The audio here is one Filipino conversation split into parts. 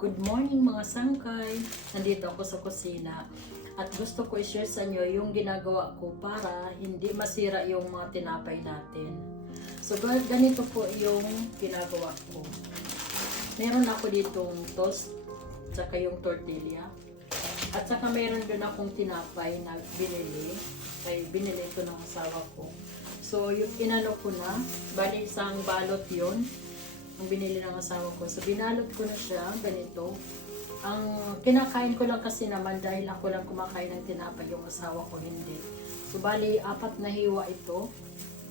Good morning mga sangkay! Nandito ako sa kusina at gusto ko i-share sa inyo yung ginagawa ko para hindi masira yung mga tinapay natin. So ganito po yung ginagawa ko. Meron ako ditong toast, tsaka yung tortilla. At saka meron din akong tinapay na binili. Ay binili ito ng asawa ko. So yung inano ko na, bali isang balot yun. Ang binili ng asawa ko. So, binalot ko na siya, ganito. Ang kinakain ko lang kasi naman dahil ako lang kumakain ng tinapay, yung asawa ko hindi. So, bali, 4 na hiwa ito.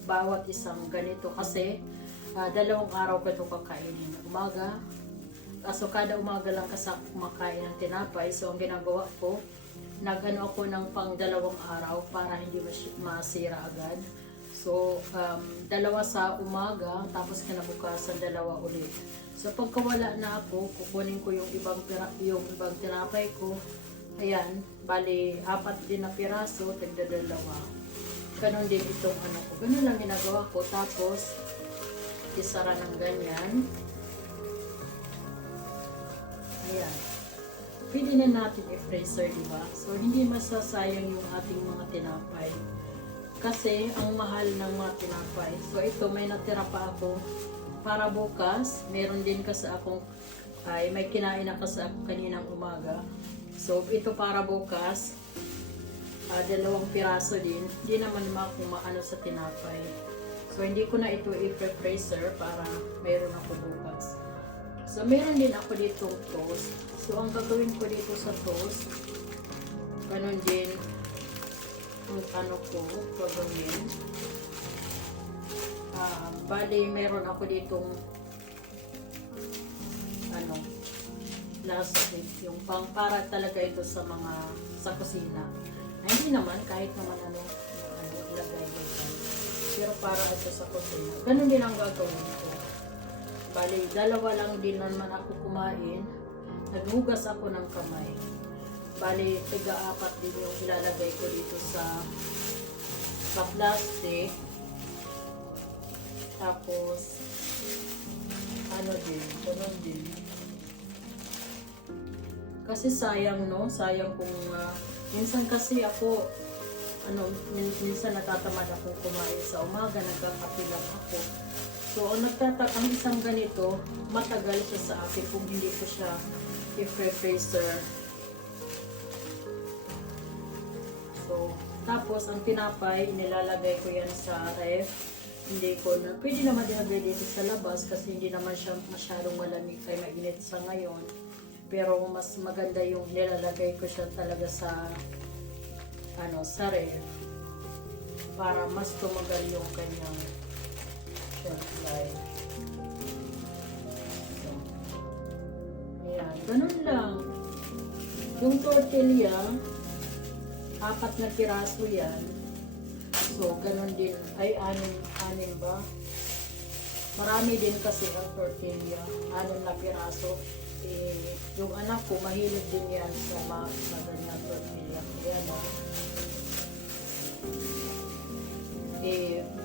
Bawat isang ganito. Kasi, 2 araw ko ito kakainin. Umaga. So, kada umaga lang kasi kumakain ng tinapay. So, ang ginagawa ko, nagano ako ng pang 2 araw para hindi masira agad. So, 2 sa umaga, tapos kinabukasan 2 ulit. So, pagkawala na ako, kukunin ko yung ibang tinapay ko. Ayan, bali, 4 din na piraso, tagda 2. Ganon din itong ano ko. Ganon lang ginagawa ko. Tapos, isara ng ganyan. Ayan. Pwede na natin i-freezer, diba? So, hindi masasayang yung ating mga tinapay. Kasi ang mahal ng mga tinapay. So ito may natira pa ako para bukas. Meron din kasi akong may kinain na kasi ako kaninang umaga. So ito para bukas. 2 piraso din. Hindi naman maano sa tinapay. So hindi ko na ito i-freezer para meron ako bukas. So meron din ako dito toast. So ang gagawin ko dito sa toast, ganun din yung ano ko, gagawin. Bali, meron ako ditong ano, plastic, yung pang para talaga ito sa mga sa kusina. Ay, hindi naman, kahit naman ano ilagay dito. Pero para ito sa kusina. Ganun din ang gagawin ko. Bali, 2 lang din naman ako kumain. Naghugas ako ng kamay. Bali, 4 din yung ilalagay ko dito sa plastic. Tapos, ano din, ganun din. Kasi sayang, no? Sayang kung, minsan kasi ako, minsan natatamad akong kumain sa umaga, nagkakape lang ako. So, ang isang ganito, matagal siya sa akin kung hindi ko siya i-freezer. So, tapos ang tinapay, nilalagay ko yan sa ref. Hindi ko na, pwede naman dinagay dito sa labas kasi hindi naman siya masyadong malamig kaya mainit sa ngayon. Pero mas maganda yung nilalagay ko siya talaga sa sa ref para mas tumagal yung kanyang shelf life. So, ayan, ganun lang. Yung tortilla, 4 na piraso yan. So, ganun din. Ay, 6 ba? Marami din kasi ang tortilla. 6 na piraso. Yung anak ko, mahilig din yan sa ganyan tortilla. Ayan o.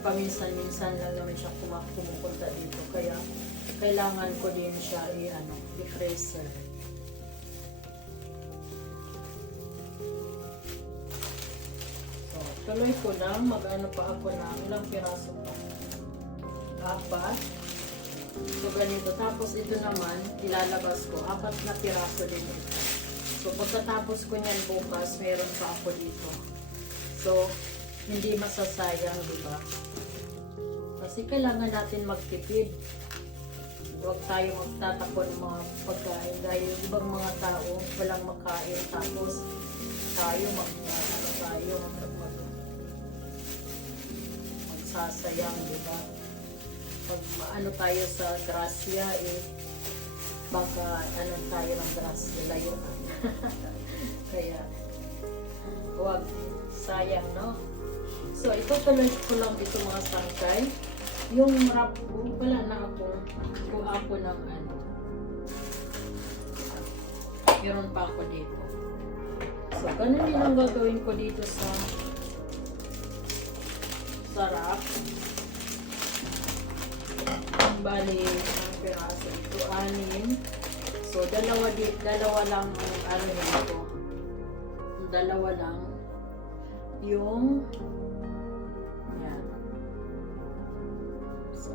Paminsan-minsan lang naman siya pumupunta dito. Kaya, kailangan ko din siya i-freezer. Tuloy ko lang, mag-ano pa ako na, ilang piraso pa? 4. So, ganito. Tapos, ito naman, ilalabas ko. 4 na piraso din ito. So, pagkatapos ko niyan bukas, meron pa ako dito. So, hindi masasayang, diba? Kasi kailangan natin magtipid. Huwag tayo magtatapon ng mga pagkain dahil ibang mga tao walang makain. Tapos, tayo magsasayang, diba? Pag maano tayo sa grasya, baka tayo ng grasya, layuan. Kaya, huwag sayang, no? So, ito tuloy ko lang dito mga sangkay. Yung wrap ko, wala na ako ng meron pa ako dito. So, ganun din ang gagawin ko dito sa sarap. Bali, ang piraso ito, 6. So, dalawa lang ang ano nito. Dalawa lang yung yan. So,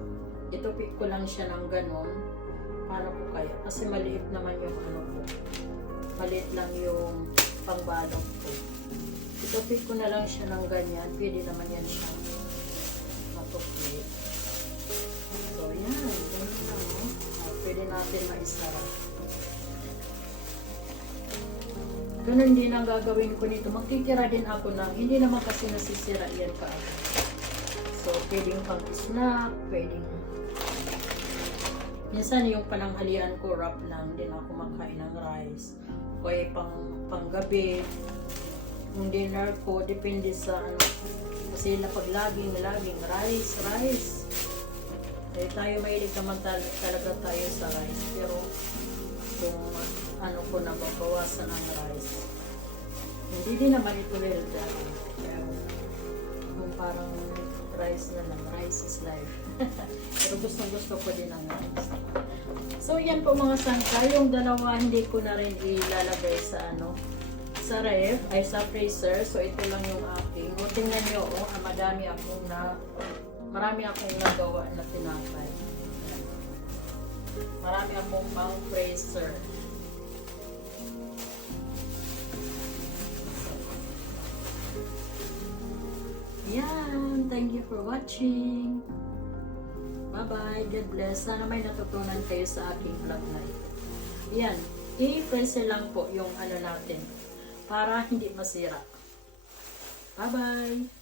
ito pick ko lang siya ng ganon para po kayo. Kasi maliit naman yung ano ko. Maliit lang yung pangbalot ko. Ito pick ko na lang siya ng ganyan. Pwede naman yan siya matukli. So, yan. Ganun lang, no? Pwede natin maisara. Ganun din ang gagawin ko nito. Magtitira din ako ng, hindi naman kasi nasisira yan pa. So, pwedeng pang snack, pwedeng minsan yung pananghalian ko, wrap lang din ako makain ng rice. O ay pang gabi, yung dinner ko, depende sa ano. Kasi napag laging rice. Eh, tayo mahilig naman talaga tayo sa rice. Pero kung ano ko nababawasan ng rice, hindi din naman ito healthy. Pero kung parang rice na lang, rice is life. Pero gusto ko din ang rice. So yan po mga sangka, yung dalawa hindi ko na rin ilalagay sa ano, sa ref, ay sa freezer. So ito lang yung aking. O tingnan nyo, marami akong nagawa na tinapay. Marami akong pang freezer. Yan, thank you for watching. Bye-bye, God bless. Sana may natutunan kayo sa aking vlog na ito. Yan, i-press lang po yung ano natin para hindi masira. Bye-bye.